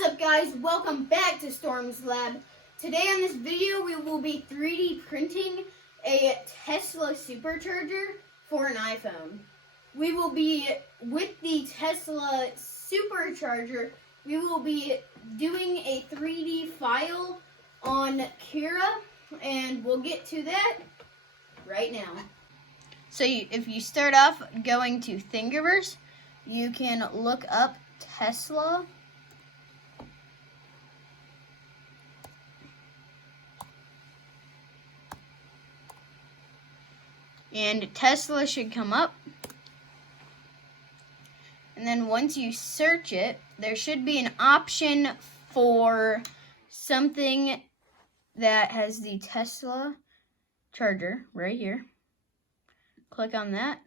What's up, guys? Welcome back to Storm's Lab. Today on this video we will be 3D printing a Tesla supercharger for an iPhone. We will be, with the Tesla supercharger, we will be doing a 3D file on Kira, and we'll get to that right now. So if you start off going to Thingiverse, you can look up Tesla. And Tesla should come up. And then once you search it, there should be an option for something that has the Tesla charger right here. Click on that.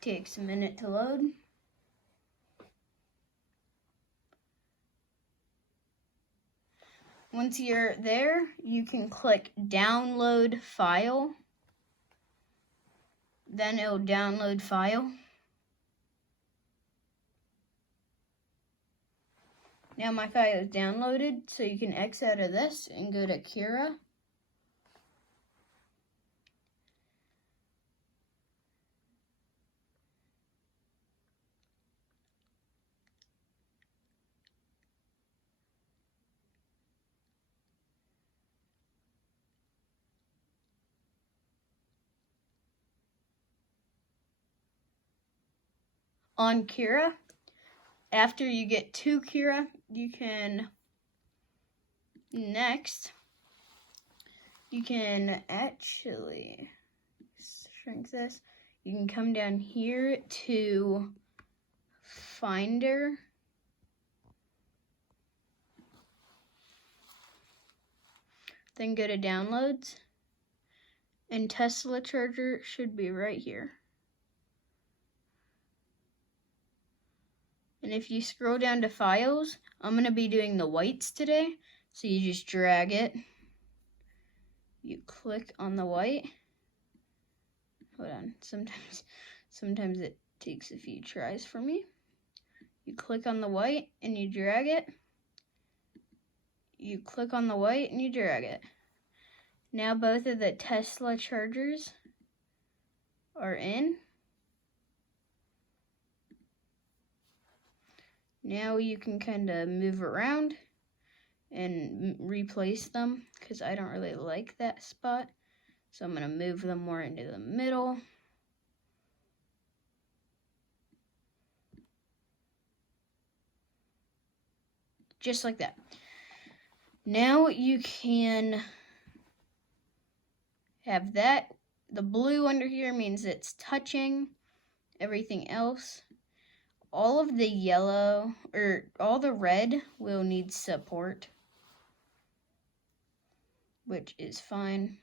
Takes a minute to load. Once you're there, you can click download file. Then it'll download file. Now my file is downloaded, so you can X out of this and go to Kira. On Kira, after you get to Kira, you can actually shrink this. You can come down here to Finder. Then go to Downloads. And Tesla charger should be right here. And if you scroll down to Files, I'm going to be doing the whites today. So you just drag it. You click on the white. Hold on. Sometimes it takes a few tries for me. You click on the white and you drag it. You click on the white and you drag it. Now both of the Tesla chargers are in. Now you can kind of move around and replace them, because I don't really like that spot. So I'm going to move them more into the middle. Just like that. Now you can have that. The blue under here means it's touching everything else. All of the yellow, or all the red, will need support, which is fine.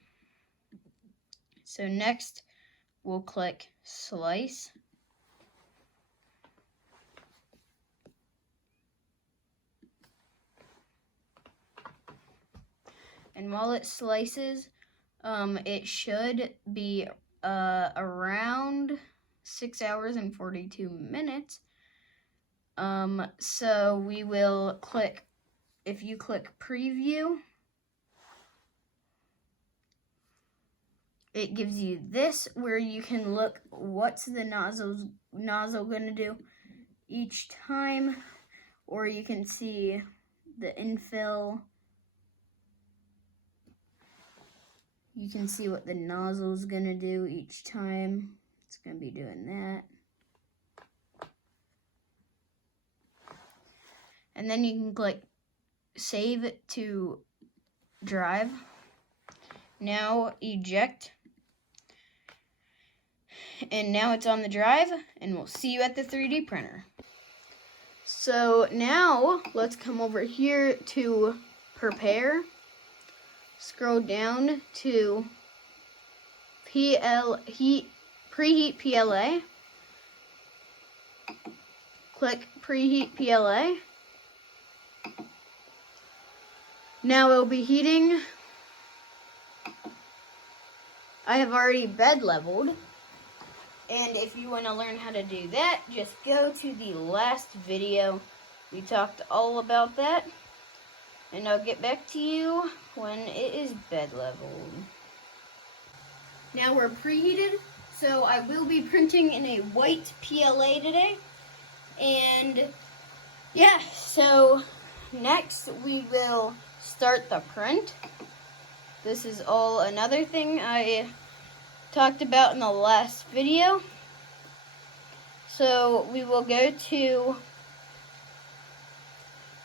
So next, we'll click Slice. And while it slices, it should be around 6 hours and 42 minutes. So we will click, if you click preview, it gives you this where you can look what's the nozzle gonna do each time, or you can see the infill. You can see what the nozzle's gonna do each time. It's gonna be doing that. And then you can click Save to Drive. Now eject. And now it's on the drive, and we'll see you at the 3D printer. So now let's come over here to Prepare. Scroll down to Preheat PLA. Click Preheat PLA. Now it'll be heating I have already bed leveled. And if you want to learn how to do that, just go to the last video. We talked all about that. And I'll get back to you when it is bed leveled. Now we're preheated, so I will be printing in a white PLA today. And yeah, so next we will start the print. This is all another thing I talked about in the last video. So we will go to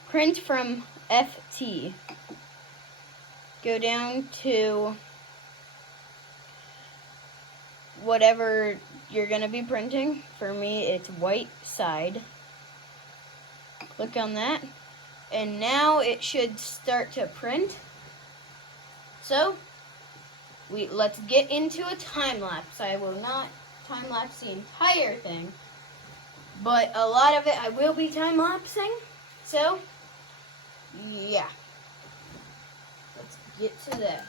print from FT. Go down to whatever you're going to be printing. For me, it's white side. Click on that. And now it should start to print. So, let's get into a time lapse. I will not time lapse the entire thing, but a lot of it I will be time lapsing. So, yeah. Let's get to that.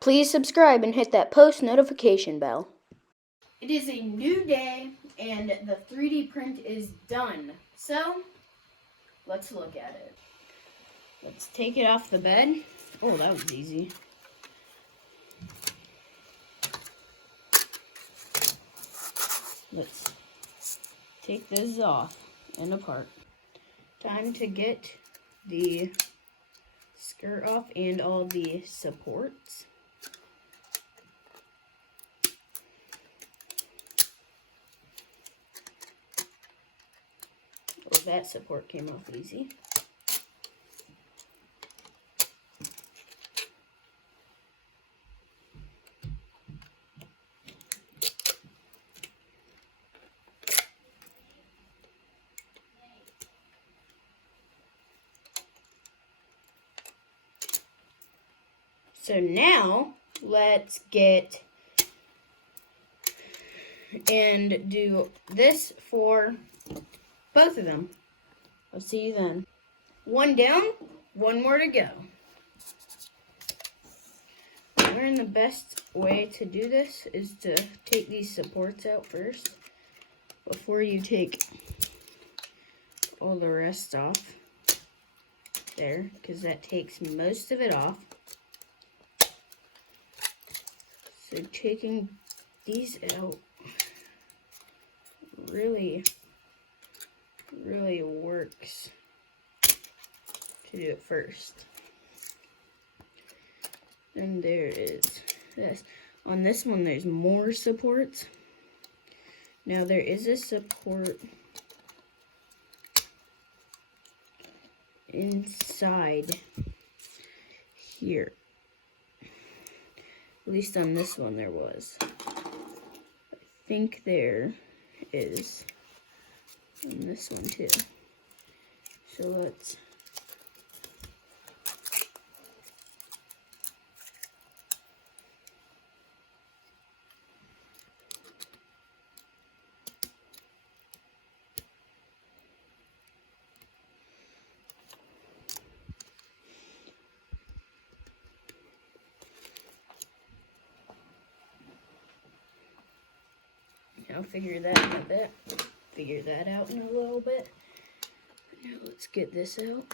Please subscribe and hit that post notification bell. It is a new day and the 3D print is done. So, let's look at it. Let's take it off the bed. Oh, that was easy. Let's take this off and apart. Time to get the skirt off and all the supports. Oh, that support came off easy. So now, let's get and do this for both of them. I'll see you then. One down, one more to go. Learn the best way to do this is to take these supports out first before you take all the rest off there, because that takes most of it off. So taking these out really works to do it first. Then there is this. On this one there's more supports. Now there is a support inside here. At least on this one there was. I think there is on this one too. So let's I'll figure that in a bit. Figure that out in a little bit. Now let's get this out.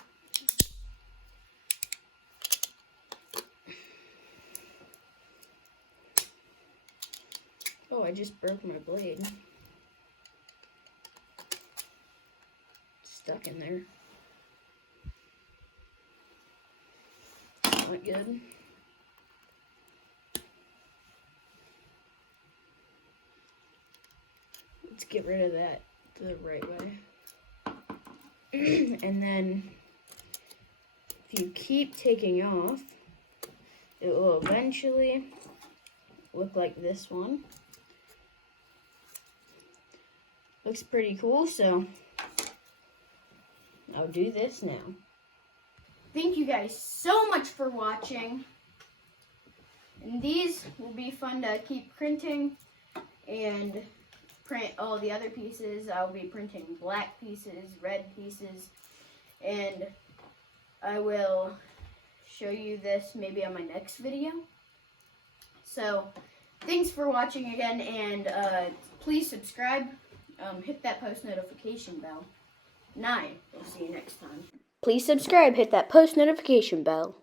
Oh, I just broke my blade. Stuck in there. Not good. Let's get rid of that the right way. And then if you keep taking off, it will eventually look like this one. Looks pretty cool, so I'll do this now. Thank you guys so much for watching. And these will be fun to keep printing and print all the other pieces. I'll be printing black pieces, red pieces, and I will show you this maybe on my next video. So thanks for watching again, and please subscribe, hit that post notification bell. 9. We'll see you next time. Please subscribe, hit that post notification bell.